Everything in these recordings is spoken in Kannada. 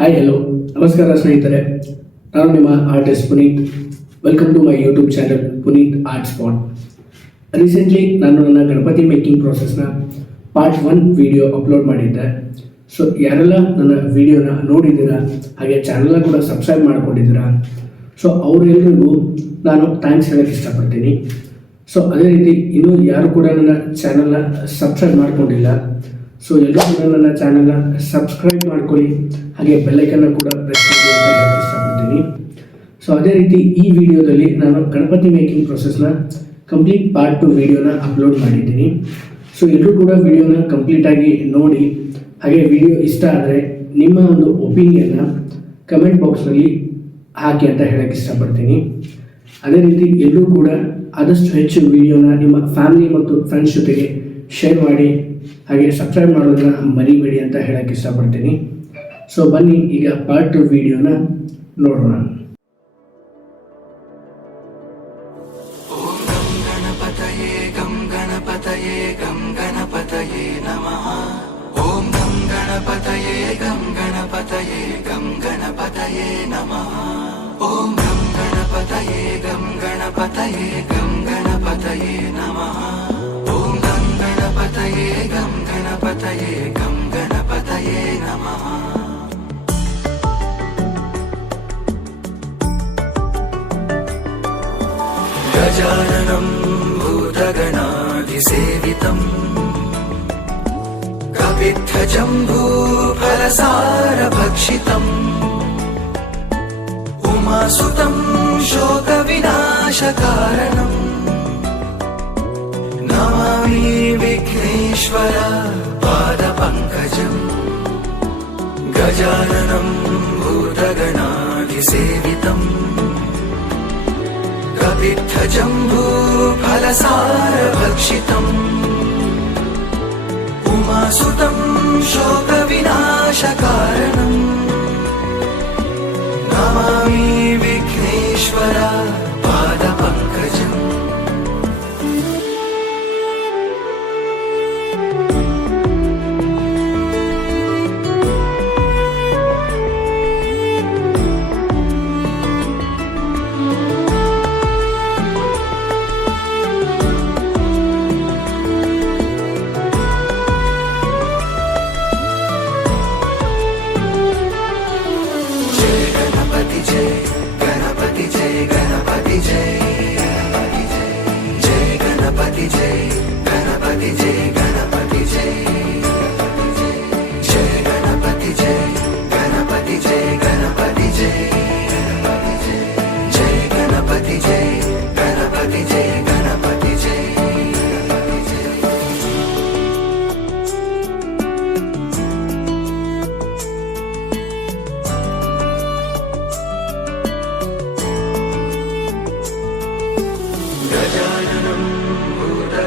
ಹಾಯ್ ಹಲೋ ನಮಸ್ಕಾರ ಸ್ನೇಹಿತರೆ. ನಾನು ನಿಮ್ಮ artist Puneeth. Welcome to my YouTube channel Puneeth art spot recently ನಾನು ನನ್ನ ಗಣಪತಿ ಮೇಕಿಂಗ್ ಪ್ರೋಸೆಸ್ನ ಪಾರ್ಟ್ ಒನ್ ವಿಡಿಯೋ ಅಪ್ಲೋಡ್ ಮಾಡಿದ್ದೆ. ಸೊ ಯಾರೆಲ್ಲ ನನ್ನ ವಿಡಿಯೋನ ನೋಡಿದ್ದೀರಾ, ಹಾಗೆ ಚಾನಲ್ನ ಕೂಡ ಸಬ್ಸ್ಕ್ರೈಬ್ ಮಾಡ್ಕೊಂಡಿದ್ದೀರಾ ಸೊ ಅವರೆಲ್ಲರಿಗೂ ನಾನು ಥ್ಯಾಂಕ್ಸ್ ಹೇಳೋಕ್ಕೆ ಇಷ್ಟಪಡ್ತೀನಿ. ಸೊ ಅದೇ ರೀತಿ ಇನ್ನೂ ಯಾರು ಕೂಡ ನನ್ನ ಚಾನಲ್ನ ಸಬ್ಸ್ಕ್ರೈಬ್ ಮಾಡ್ಕೊಂಡಿಲ್ಲ ಸೊ ಎಲ್ಲರೂ ನನ್ನ ಚಾನಲ್ನ ಸಬ್ಸ್ಕ್ರೈಬ್ ಮಾಡ್ಕೊಳ್ಳಿ. ಹಾಗೆ ಬೆಲ್ಲೈಕನ್ನ ಕೂಡ ಪ್ರೆಸ್ ಮಾಡಿ ಅಂತ ಇಷ್ಟಪಡ್ತೀನಿ. ಸೊ ಅದೇ ರೀತಿ ಈ ವಿಡಿಯೋದಲ್ಲಿ ನಾನು ಗಣಪತಿ ಮೇಕಿಂಗ್ ಪ್ರೊಸೆಸ್ನ ಕಂಪ್ಲೀಟ್ ಪಾರ್ಟ್ ಟು ವಿಡಿಯೋನ ಅಪ್ಲೋಡ್ ಮಾಡಿದ್ದೀನಿ. ಸೊ ಎಲ್ಲರೂ ಕೂಡ ವಿಡಿಯೋನ ಕಂಪ್ಲೀಟಾಗಿ ನೋಡಿ. ಹಾಗೆ ವಿಡಿಯೋ ಇಷ್ಟ ಆದರೆ ನಿಮ್ಮ ಒಂದು ಒಪಿನಿಯನ್ನ ಕಮೆಂಟ್ ಬಾಕ್ಸ್ನಲ್ಲಿ ಹಾಕಿ ಅಂತ ಹೇಳಕ್ಕೆ ಇಷ್ಟಪಡ್ತೀನಿ. ಅದೇ ರೀತಿ ಎಲ್ಲರೂ ಕೂಡ ಆದಷ್ಟು ಹೆಚ್ಚು ವಿಡಿಯೋನ ನಿಮ್ಮ ಫ್ಯಾಮಿಲಿ ಮತ್ತು ಫ್ರೆಂಡ್ಸ್ ಜೊತೆಗೆ ಶೇರ್ ಮಾಡಿ, ಹಾಗೆ ಸಬ್ಸ್ಕ್ರೈಬ್ ಮಾಡೋದನ್ನ ಮರಿಬೇಡಿ ಅಂತ ಹೇಳೋಕ್ಕೆ ಇಷ್ಟಪಡ್ತೀನಿ. ಸೊ ಬನ್ನಿ, ಈಗ ಪಾರ್ಟ್ ಟು ವಿಡಿಯೋನ ನೋಡೋಣ. ॐ गणपतये गं गणपतये नमः गजाननं भूतगणाधिसेवितम् कपित्थजम्बूफलसारभक्षितम् उमासुतं शोकविनाशकारणम् नमामि विघ्नेश्वर पङ्कजम् गजाननम् भूतगणाधिसेवितम्। कविद्धजम्भूफलसारभक्षितम् उमासुतम् शोकविनाशकारणम्। नमामि विघ्नेश्वरा।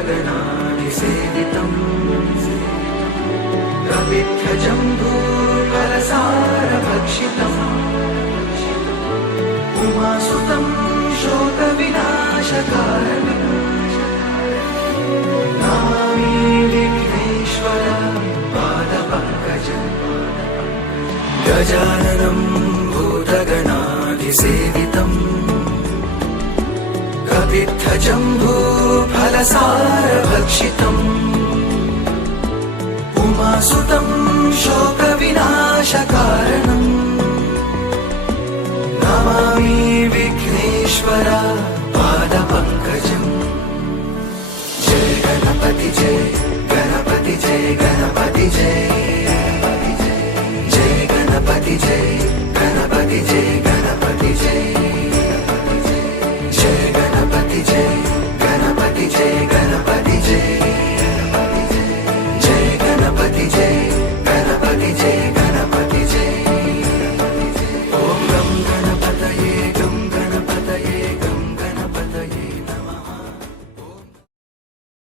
गणाधिसेदितं कविध्वजं भूकरसारभक्षितम् उमासुतं श्रोतविनाशकार विघ्नेश्वर पादपङ्कज गजाननं भूतगणाधिसेदितम् विद्धजम्भूफलसारभक्षितम् उमासुतम् शोकविनाशकारणम् नमामि विघ्नेश्वरा पादपङ्कजम् जय गणपति जय गणपति जय गणपति जय